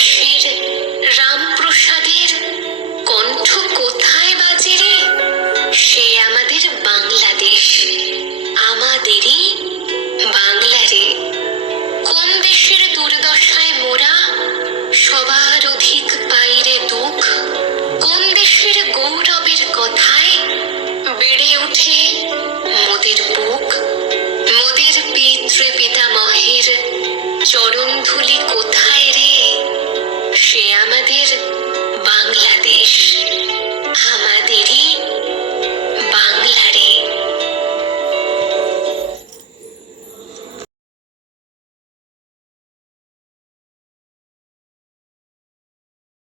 দাসের রামপ্রসাদের কণ্ঠ কোথায় বাজে রে? সে আমাদের বাংলাদেশ, আমাদেরই বাংলা রে। কোন দেশের দুর্দশায় মোরা সবার অধিক পাইরে দুঃখ? কোন দেশের গৌরবের কথায় বেড়ে ওঠে মোদের বুক? মোদের পিতৃ পিতামহের চরণ ধুলি কোথায় রে? সে আমাদের বাংলাদেশ।